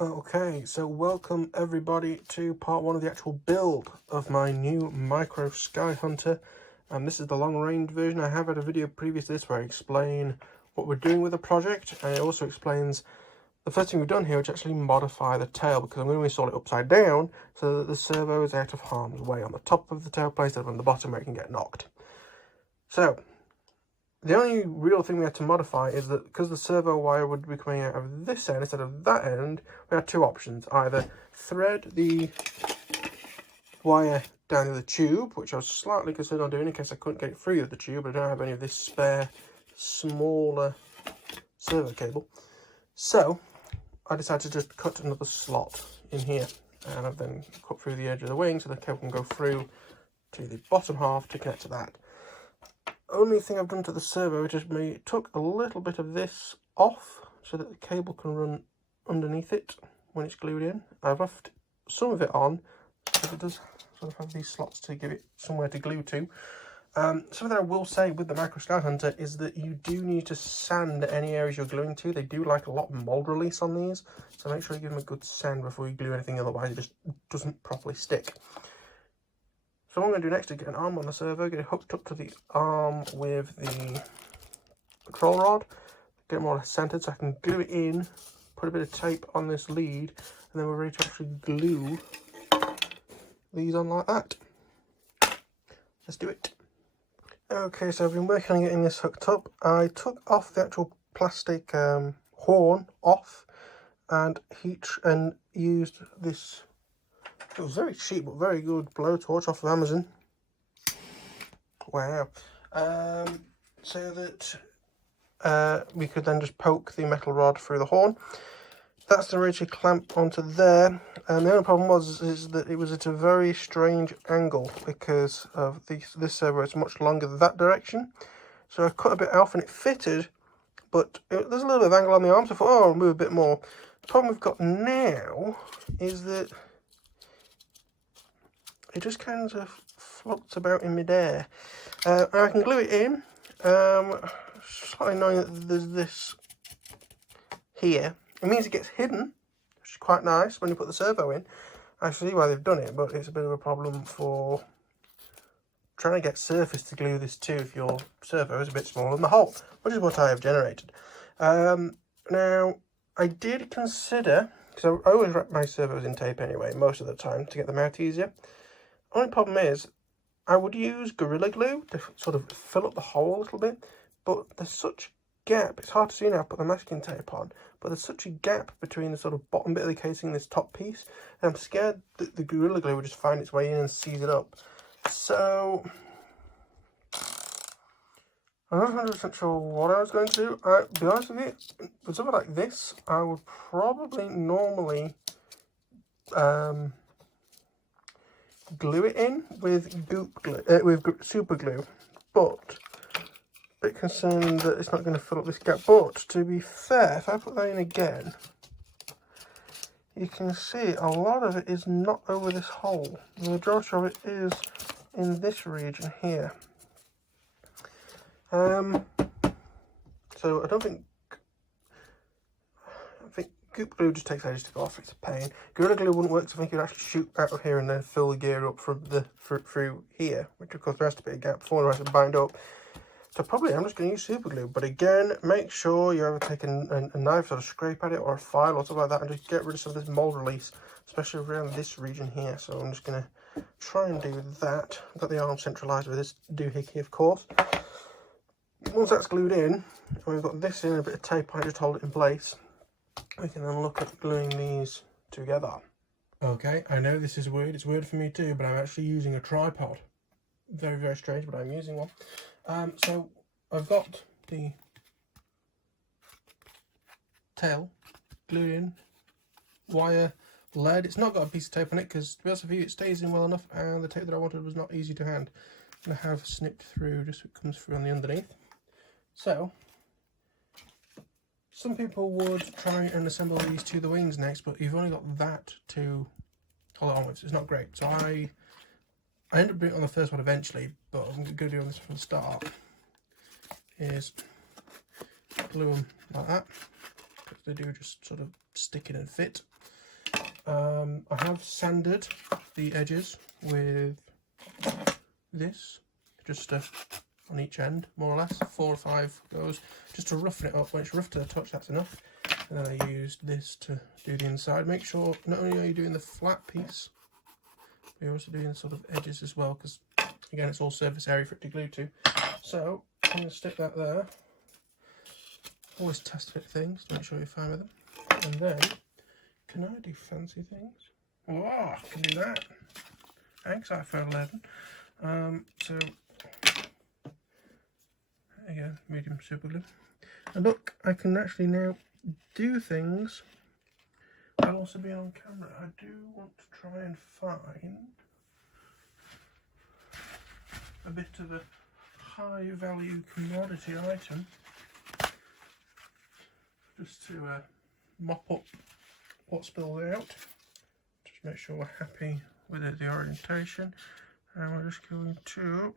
Okay, so welcome everybody to part one of the actual build of my new micro Skyhunter, and this is the long range version. I have had a video previous to this where I explain what we're doing with the project, and it also explains the first thing we've done here, which is actually modify the tail, because I'm going to install it upside down so that the servo is out of harm's way on the top of the tail plate instead of on the bottom where it can get knocked. So the only real thing we had to modify is that because the servo wire would be coming out of this end instead of that end, we had two options. Either thread the wire down to the tube, which I was slightly concerned on doing in case I couldn't get it through the tube, but I don't have any of this spare smaller servo cable. So I decided to just cut another slot in here, and I've then cut through the edge of the wing so the cable can go through to the bottom half to connect to that. Only thing I've done to the servo is just took a little bit of this off so that the cable can run underneath it when it's glued in. I've left some of it on because it does sort of have these slots to give it somewhere to glue to. Something that I will say with the micro Skyhunter is that you do need to sand any areas you're gluing to. They do like a lot of mold release on these, so make sure you give them a good sand before you glue anything, otherwise it just doesn't properly stick. So what I'm going to do next is get an arm on the servo, get it hooked up to the arm with the control rod, get it more or less centered so I can glue it in, put a bit of tape on this lead, and then we're ready to actually glue these on like that. Let's do it. Okay, so I've been working on getting this hooked up. I took off the actual plastic horn off and used this. It was very cheap but very good blowtorch off of Amazon. Wow. So that we could then just poke the metal rod through the horn. That's the ready to clamp onto there. And the only problem is that it was at a very strange angle because of this servo is much longer that direction. So I cut a bit off and it fitted, but there's a little bit of angle on the arm, so I thought, oh, I'll move a bit more. The problem we've got now is that it just kind of floats about in midair. I can glue it in. Slightly annoying that there's this here. It means it gets hidden, which is quite nice when you put the servo in. I see why they've done it, but it's a bit of a problem for trying to get surface to glue this to if your servo is a bit smaller than the hole, which is what I have generated. Now, I did consider, because I always wrap my servos in tape anyway, most of the time, to get them out easier. Only problem is, I would use Gorilla Glue to sort of fill up the hole a little bit, but there's such gap, it's hard to see now, I put the masking tape on, but there's such a gap between the sort of bottom bit of the casing and this top piece, and I'm scared that the Gorilla Glue would just find its way in and seize it up. So I'm not 100% sure what I was going to do. To be honest with you, for something like this, I would probably normally glue it in with super glue, but a bit concerned that it's not going to fill up this gap. But to be fair, if I put that in again, you can see a lot of it is not over this hole. The majority of it is in this region here. So I think goop glue just takes ages to go off. It's a pain. Gorilla Glue wouldn't work, so I think you'd actually shoot out of here and then fill the gear up from through here, which of course there has to be a gap before the rest to bind up. So probably I'm just going to use super glue, but again, make sure you ever take a knife, sort of scrape at it, or a file or something like that, and just get rid of some of this mold release, especially around this region here. So I'm just going to try and do that. I've got the arm centralised with this doohickey, of course. Once that's glued in, and we've got this in, a bit of tape on it, just hold it in place, we can then look at gluing these together. Okay, I know this is weird, it's weird for me too, but I'm actually using a tripod. Very, very strange, but I'm using one. So I've got the tail glued in, wire, lead. It's not got a piece of tape on it because, to be honest with you, it stays in well enough, and the tape that I wanted was not easy to hand. And I have snipped through just so it comes through on the underneath. So some people would try and assemble these to the wings next, but you've only got that to hold it on with. It's not great. So I ended up doing it on the first one eventually, but I'm going to do on this from the start. Is glue them like that, because they do just sort of stick in and fit. I have sanded the edges with this, just on each end, more or less, 4 or 5 goes, just to roughen it up. When it's rough to the touch, that's enough. And then I used this to do the inside. Make sure not only are you doing the flat piece, but you're also doing the sort of edges as well, because again, it's all surface area for it to glue to. So I'm going to stick that there. Always test fit things to make sure you're fine with them. And then, can I do fancy things? Oh, I can do that. Thanks, iPhone 11. So, again, medium super glue. And look, I can actually now do things while also being on camera. I do want to try and find a bit of a high value commodity item, just to mop up what spills out. Just make sure we're happy with the orientation, and we're just going to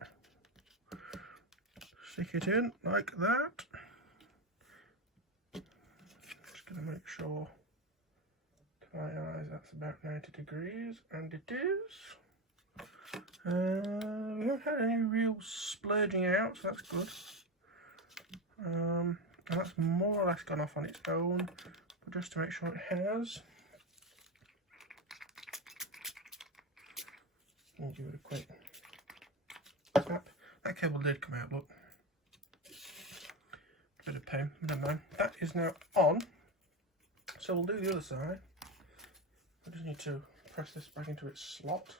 stick it in like that. Just going to make sure to my eyes that's about 90 degrees, and it is. We haven't had any real splurging out, so that's good. And that's more or less gone off on its own, but just to make sure it has. I'll give it a quick tap. That cable did come out, look. A bit of pain, never mind. That is now on, so we'll do the other side. I just need to press this back into its slot.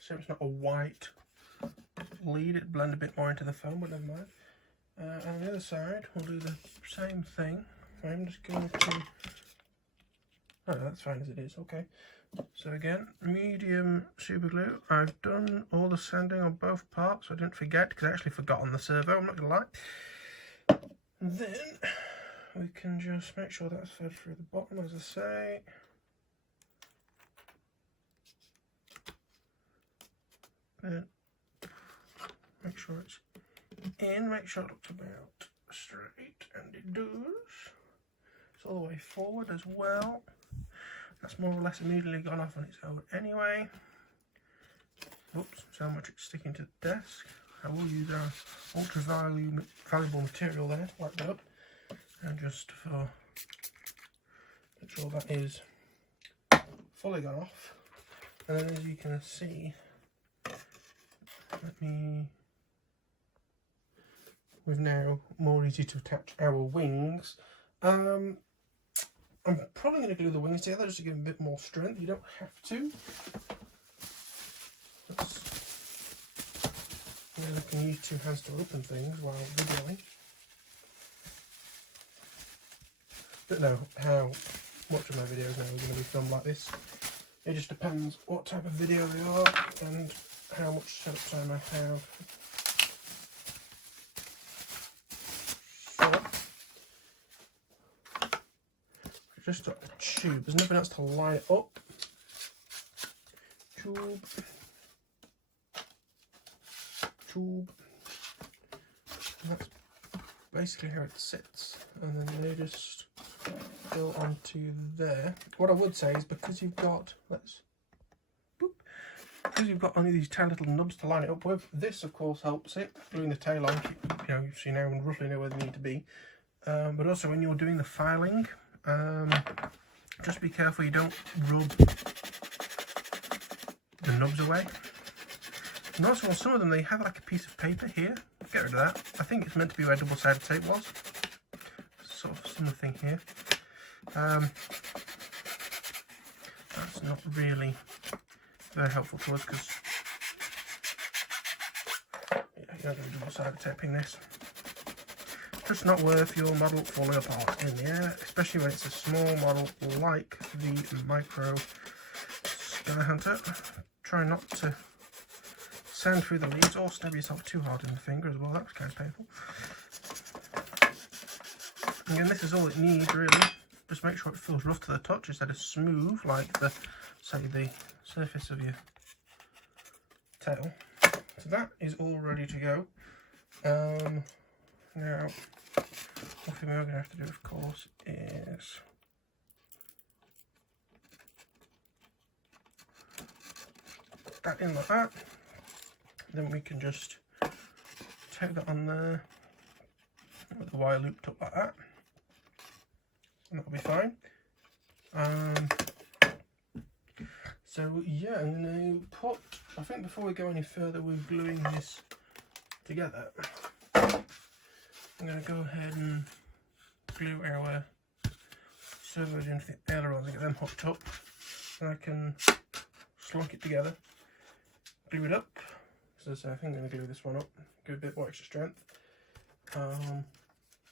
So it's not a white lead, it blend a bit more into the foam, but never mind. And on the other side, we'll do the same thing. I'm just going to... Oh, that's fine as it is, okay. So again, medium super glue. I've done all the sanding on both parts, so I didn't forget, because I actually forgot on the servo, I'm not going to lie. And then we can just make sure that's fed through the bottom, as I say. Then make sure it's in, make sure it looks about straight, and it does. It's all the way forward as well. That's more or less immediately gone off on its own anyway. Oops, so much it's sticking to the desk. I will use our ultra valuable material there to wipe that up, and just for make sure that is fully gone off. And then, as you can see, we've now more easy to attach our wings. I'm probably going to glue the wings together just to give them a bit more strength. You don't have to. And then I can use 2 hands to open things while videoing. Don't know how much of my videos now are going to be filmed like this. It just depends what type of video they are and how much setup time I have. So, just got the tube. There's nothing else to line it up. Tube. Tube. And that's basically how it sits. And then they just go onto there. What I would say is, because you've got, because you've got only these tiny little nubs to line it up with, this of course helps it. Gluing the tail on, you see now and roughly know where they need to be. But also when you're doing the filing, just be careful you don't rub the nubs away. And also on some of them they have like a piece of paper here. Get rid of that. I think it's meant to be where double-sided tape was. Sort of similar thing here. That's not really very helpful to us because you don't do double-sided taping this. Just not worth your model falling apart in the air, especially when it's a small model like the Micro Skyhunter. Try not to sand through the leads or stab yourself too hard in the finger as well. That was kind of painful. Again, this is all it needs really. Just make sure it feels rough to the touch instead of smooth like the, say, the surface of your tail. So that is all ready to go. Now One thing we're going to have to do, of course, is put that in like that. Then we can just take that on there with the wire looped up like that, and that'll be fine. So yeah, I'm going to put, I think before we go any further with gluing this together, I'm going to go ahead and glue our servos into the ailerons and get them hooked up. And I can slunk it together, glue it up. So I think I'm going to glue this one up, give it a bit more extra strength. And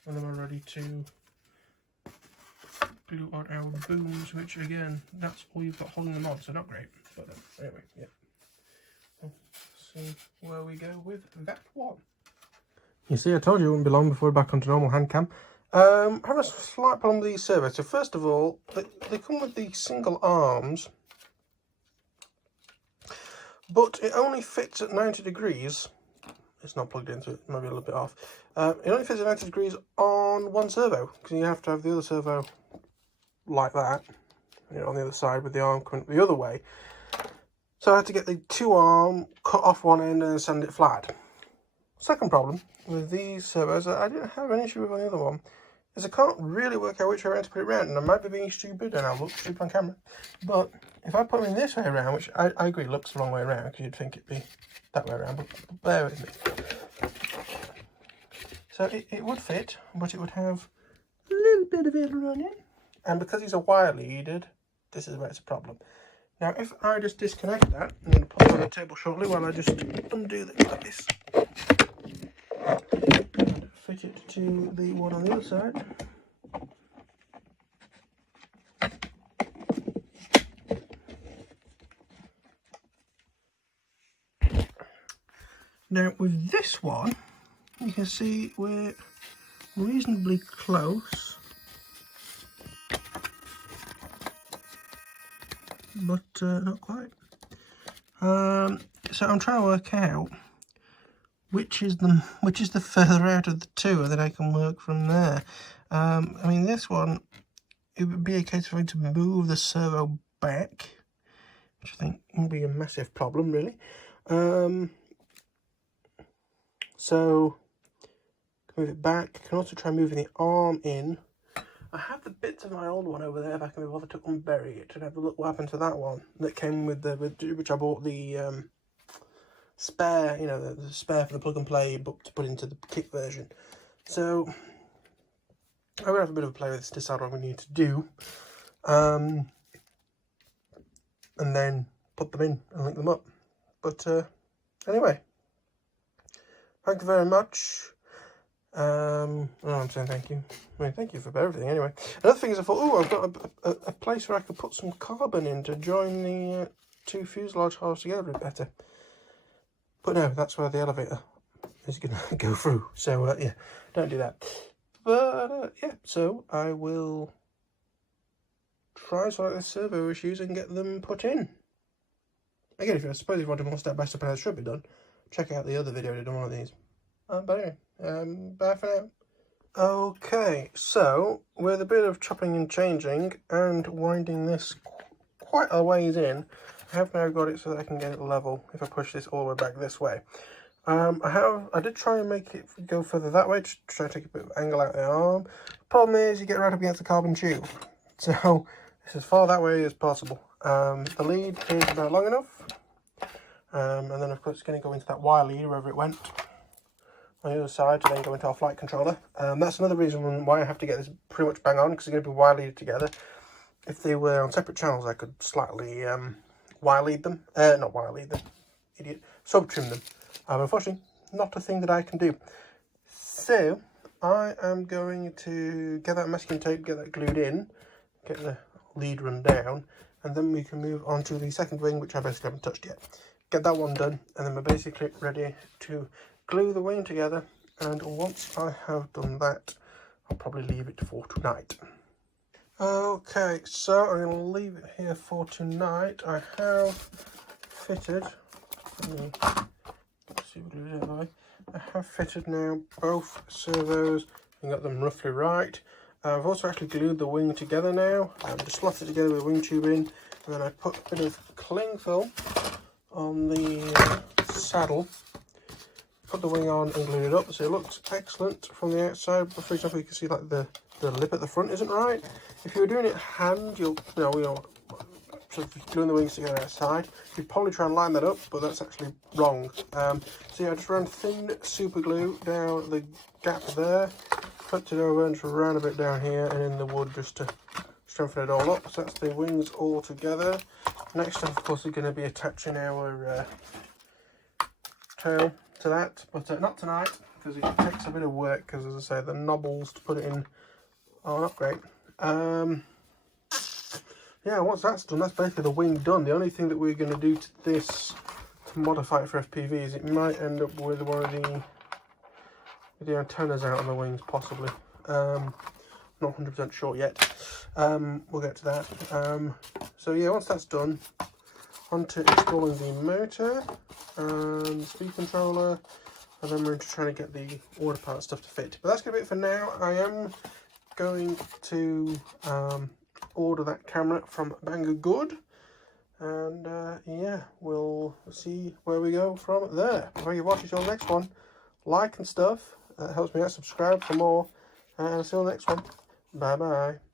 then we're ready to glue on our booms, which again, that's all you've got holding them on, so not great. But anyway, yeah. Let's see where we go with that one. You see, I told you it wouldn't be long before we're back onto normal hand cam. I have a slight problem with these servos. So first of all, they come with the single arms, but it only fits at 90 degrees. It's not plugged into it, maybe a little bit off. It only fits at 90 degrees on one servo, because you have to have the other servo like that, you know, on the other side with the arm coming the other way. So I had to get the two arm, cut off one end and sand it flat. Second problem with these servos that I didn't have an issue with on the other one is I can't really work out which way around to put it around, and I might be being stupid and I'll look stupid on camera, but if I put them in this way around, which I agree looks the wrong way around because you'd think it'd be that way around, but bear with me. So it would fit, but it would have a little bit of aileron in. And because these are wire leaded, this is where it's a problem. Now, if I just disconnect that, I'm going to put it on the table shortly while I just undo this like this. And fit it to the one on the other side. Now, with this one, you can see we're reasonably close, but not quite. So I'm trying to work out which is the further out of the two, and then I can work from there. I mean, this one, it would be a case of having to move the servo back, which I think would be a massive problem, really. So move it back. I can also try moving the arm in. I have the bits of my old one over there if I can be bothered to unbury it and have a look what happened to that one that came with which I bought the spare, you know, the spare for the plug and play book to put into the kit version. So I'm gonna have a bit of a play with this to decide what we need to do, and then put them in and link them up. But anyway, thank you very much. I'm saying thank you. I mean, thank you for everything anyway. Another thing is I thought, oh, I've got a place where I could put some carbon in to join the two fuselage halves together a bit better. But no, that's where the elevator is going to go through. So yeah, don't do that. But yeah, so I will try sort out the servo issues and get them put in. Again, I suppose if you want a more step-by-step how it should be done, check out the other video I did on one of these. But anyway, bye for now. Okay, so with a bit of chopping and changing and winding this quite a ways in, I have now got it so that I can get it level if I push this all the way back this way. I did try and make it go further that way, just try to take a bit of angle out the arm. The problem is you get right up against the carbon tube, so it's as far that way as possible. The lead is about long enough, and then of course it's going to go into that wire lead wherever it went on the other side to then go into our flight controller. That's another reason why I have to get this pretty much bang on, because they're going to be wire leaded together. If they were on separate channels, I could slightly wire lead them, not wire lead them, idiot, sub trim them. Unfortunately, not a thing that I can do. So I am going to get that masking tape, get that glued in, get the lead run down, and then we can move on to the second wing, which I basically haven't touched yet. Get that one done, and then we're basically ready to glue the wing together. And once I have done that, I'll probably leave it for tonight. Okay, so I'm going to leave it here for tonight. I have fitted, let's see what it is, I have fitted now both servos and got them roughly right. I've also actually glued the wing together now. Just slot it together with the wing tube in, and then I put a bit of cling film on the saddle, put the wing on and glued it up, so it looks excellent from the outside. But for example, you can see like the lip at the front isn't right. If you were doing it hand, you'll sort of gluing the wings together outside, you'd probably try and line that up, but that's actually wrong. So yeah, I just ran thin super glue down the gap there, flipped it over and just ran a bit down here and in the wood just to strengthen it all up. So that's the wings all together. Next up, of course, is going to be attaching our tail to that, but not tonight, because it takes a bit of work, because as I say, the knobbles to put it in are not great. Yeah, once that's done, that's basically the wing done. The only thing that we're going to do to this to modify it for FPV is it might end up with one of the antennas out on the wings, possibly. Not 100% sure yet. We'll get to that. So yeah, once that's done, onto installing the motor and speed controller, and then we're into trying to get the order part stuff to fit. But that's going to be it for now. I am going to order that camera from NON-BANGGOOD, and yeah, we'll see where we go from there. Before you watch until the next one, like and stuff, that helps me out. Subscribe for more, and see you on the next one. Bye bye.